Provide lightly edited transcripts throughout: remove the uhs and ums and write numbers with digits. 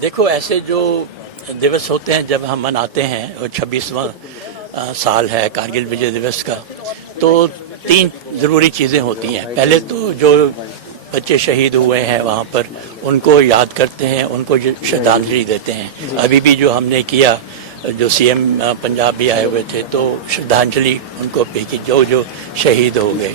देखो, ऐसे जो दिवस होते हैं जब हम मनाते हैं, और 26वां साल है कारगिल विजय दिवस का, तो 3 ज़रूरी चीज़ें होती हैं। पहले तो जो बच्चे शहीद हुए हैं वहाँ पर उनको याद करते हैं, उनको श्रद्धांजलि देते हैं। अभी भी जो हमने किया, जो सीएम पंजाब भी आए हुए थे, तो श्रद्धांजलि उनको पे की, जो शहीद हो गए।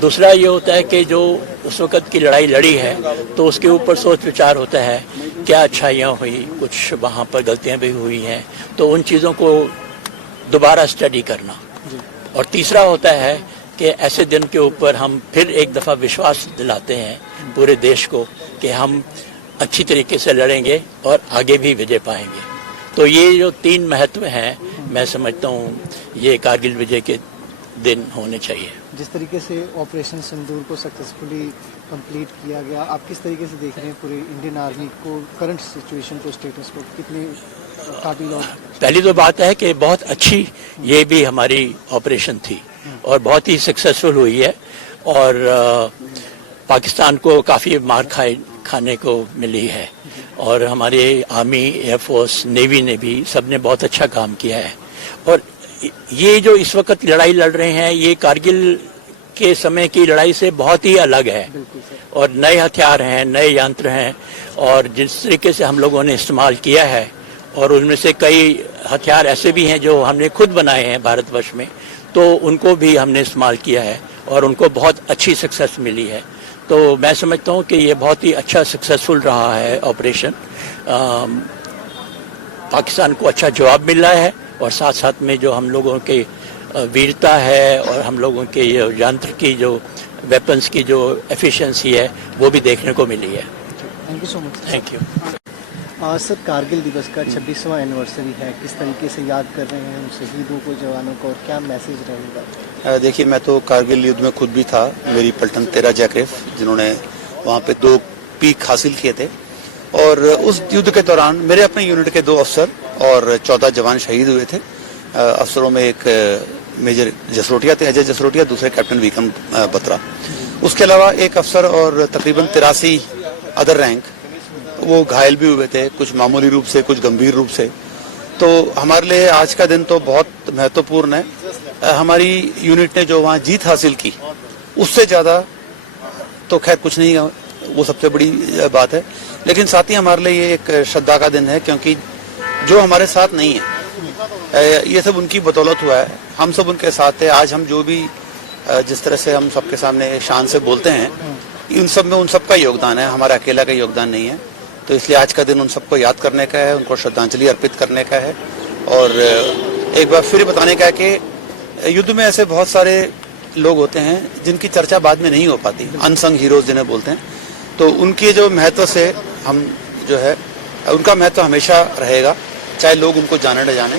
दूसरा ये होता है कि जो उस वक़्त की लड़ाई लड़ी है तो उसके ऊपर सोच विचार होता है, क्या अच्छाइयाँ हुई, कुछ वहाँ पर गलतियाँ भी हुई हैं, तो उन चीज़ों को दोबारा स्टडी करना। और तीसरा होता है कि ऐसे दिन के ऊपर हम फिर एक दफ़ा विश्वास दिलाते हैं पूरे देश को कि हम अच्छी तरीके से लड़ेंगे और आगे भी विजय पाएंगे। तो ये जो 3 महत्व हैं, मैं समझता हूँ ये कारगिल विजय के दिन होने चाहिए। जिस तरीके से ऑपरेशन सिंदूर को सक्सेसफुली कंप्लीट किया गया, आप किस तरीके से देख रहे हैं पूरे इंडियन आर्मी को, करंट सिचुएशन को, स्टेटस को, कितने काबिल? और पहली तो बात है कि बहुत अच्छी ये भी हमारी ऑपरेशन थी और बहुत ही सक्सेसफुल हुई है, और पाकिस्तान को काफ़ी मार खाने को मिली है, और हमारे आर्मी, एयरफोर्स, नेवी ने भी सबने बहुत अच्छा काम किया है। और ये जो इस वक्त लड़ाई लड़ रहे हैं, ये कारगिल के समय की लड़ाई से बहुत ही अलग है, और नए हथियार हैं, नए यंत्र हैं, और जिस तरीके से हम लोगों ने इस्तेमाल किया है, और उनमें से कई हथियार ऐसे भी हैं जो हमने खुद बनाए हैं भारतवर्ष में, तो उनको भी हमने इस्तेमाल किया है और उनको बहुत अच्छी सक्सेस मिली है। तो मैं समझता हूँ कि ये बहुत ही अच्छा सक्सेसफुल रहा है ऑपरेशन। पाकिस्तान को अच्छा जवाब मिल रहा है, और साथ साथ में जो हम लोगों के वीरता है और हम लोगों के ये यंत्र की जो वेपन्स की जो एफिशिएंसी है वो भी देखने को मिली है। Thank you so much. Thank you. Sir, Kargil दिवस का 26वां एनिवर्सरी है, किस तरीके से याद कर रहे हैं उन शहीदों को, जवानों को, और क्या मैसेज रहेगा? देखिए, मैं तो कारगिल युद्ध में खुद भी था। मेरी पलटन 13 जैकरेफ, जिन्होंने वहाँ पे 2 पीक हासिल किए थे, और उस युद्ध के दौरान मेरे अपने यूनिट के 2 अफसर और 14 जवान शहीद हुए थे। अफसरों में एक मेजर जसरोटिया थे, अजय जसरोटिया, दूसरे कैप्टन विक्रम बत्रा। उसके अलावा एक अफसर और तकरीबन 83 अदर रैंक वो घायल भी हुए थे, कुछ मामूली रूप से, कुछ गंभीर रूप से। तो हमारे लिए आज का दिन तो बहुत महत्वपूर्ण है। हमारी यूनिट ने जो वहाँ जीत हासिल की, उससे ज़्यादा तो खैर कुछ नहीं है, वो सबसे बड़ी बात है। लेकिन साथ ही हमारे लिए ये एक श्रद्धा का दिन है, क्योंकि जो हमारे साथ नहीं है, ये सब उनकी बदौलत हुआ है। हम सब उनके साथ थे। आज हम जो भी जिस तरह से हम सबके सामने शान से बोलते हैं, उन सब में उन सबका योगदान है, हमारा अकेला का योगदान नहीं है। तो इसलिए आज का दिन उन सबको याद करने का है, उनको श्रद्धांजलि अर्पित करने का है, और एक बार फिर बताने का है कि युद्ध में ऐसे बहुत सारे लोग होते हैं जिनकी चर्चा बाद में नहीं हो पाती, अनसंग हीरोज जिन्हें बोलते हैं। तो उनके जो महत्व से हम जो है, उनका महत्व हमेशा रहेगा, चाहे लोग उनको जाने न जाने।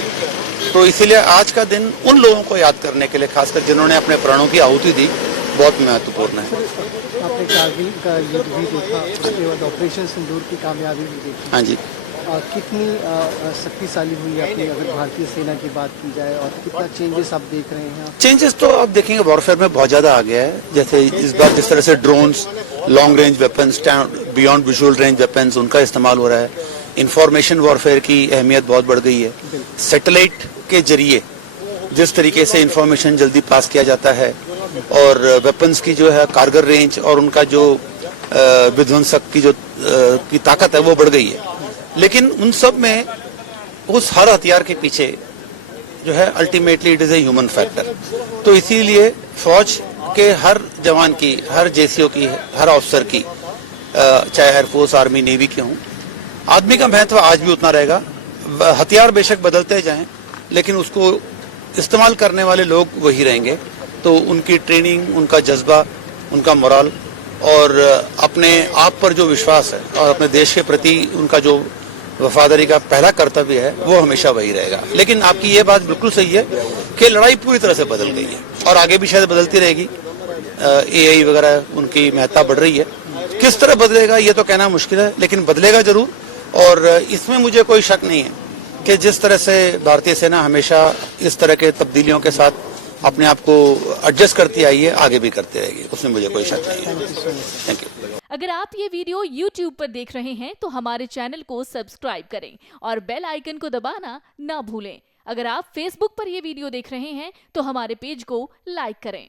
तो इसीलिए आज का दिन उन लोगों को याद करने के लिए, खासकर जिन्होंने अपने प्राणों की आहुति दी, बहुत महत्वपूर्ण है। आपने कारगिल का युद्ध भी देखा, उसके बाद ऑपरेशन सिंदूर की कामयाबी भी देखी। हाँ जी। कितनी शक्तिशाली हुई अपनी, अगर भारतीय सेना की बात की जाए, और कितना चेंजेस आप देख रहे हैं? चेंजेस तो आप देखेंगे वॉरफेयर में बहुत ज्यादा आ गया है। जैसे इस बार जिस तरह से drones, long range weapons, beyond visual range weapons, उनका इस्तेमाल हो रहा है। इंफॉर्मेशन वॉरफेयर की अहमियत बहुत बढ़ गई है। सैटेलाइट के जरिए जिस तरीके से इंफॉर्मेशन जल्दी पास किया जाता है, और वेपन्स की जो है कारगर रेंज और उनका जो विध्वंसक की जो की ताकत है वो बढ़ गई है। लेकिन उन सब में उस हर हथियार के पीछे जो है ultimately it is a human factor. तो इसीलिए फौज के हर जवान की, हर जेसीओ की, हर ऑफिसर की, चाहे एयरफोर्स, आर्मी, नेवी के हों, आदमी का महत्व आज भी उतना रहेगा। हथियार बेशक बदलते जाएं, लेकिन उसको इस्तेमाल करने वाले लोग वही रहेंगे। तो उनकी ट्रेनिंग, उनका जज्बा, उनका मोरल, और अपने आप पर जो विश्वास है, और अपने देश के प्रति उनका जो वफादारी का पहला कर्तव्य है, वो हमेशा वही रहेगा। लेकिन आपकी ये बात बिल्कुल सही है कि लड़ाई पूरी तरह से बदल गई है, और आगे भी शायद बदलती रहेगी। AI वगैरह, उनकी महत्ता बढ़ रही है। किस तरह बदलेगा ये तो कहना मुश्किल है, लेकिन बदलेगा जरूर। और इसमें मुझे कोई शक नहीं है कि जिस तरह से भारतीय सेना हमेशा इस तरह के तब्दीलियों के साथ अपने आप को एडजस्ट करती आई है, आगे भी करती रहेगी, उसमें मुझे कोई शक नहीं है। Thank you. अगर आप ये वीडियो YouTube पर देख रहे हैं तो हमारे चैनल को सब्सक्राइब करें और बेल आइकन को दबाना ना भूलें। अगर आप Facebook पर ये वीडियो देख रहे हैं तो हमारे पेज को लाइक करें।